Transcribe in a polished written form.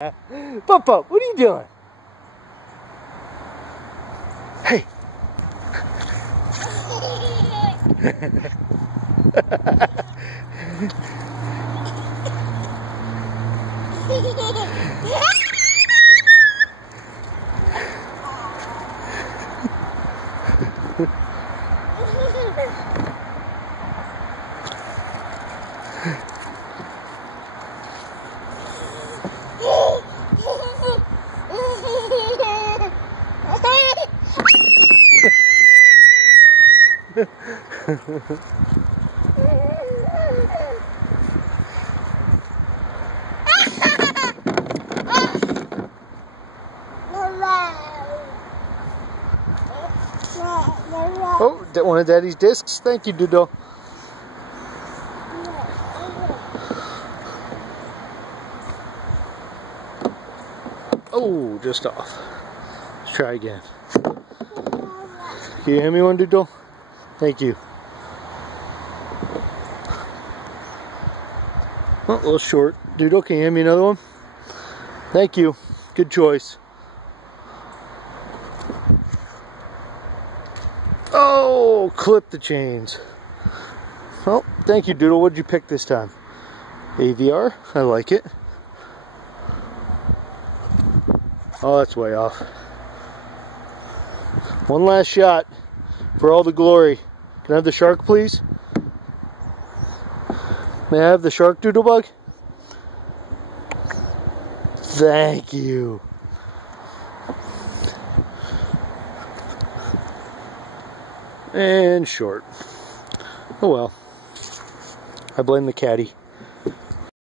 Papa, what are you doing? Hey. Oh, one of Daddy's discs. Thank you, Doodle. Oh, just off. Let's try again. Can you hand me one, Doodle? Thank you. Oh, a little short. Doodle, can you hand me another one? Thank you. Good choice. Oh, clip the chains. Oh, thank you, Doodle. What did you pick this time? AVR? I like it. Oh, that's way off. One last shot for all the glory. Can I have the shark, please? May I have the shark, Doodlebug? Thank you. And short. Oh well. I blame the caddy.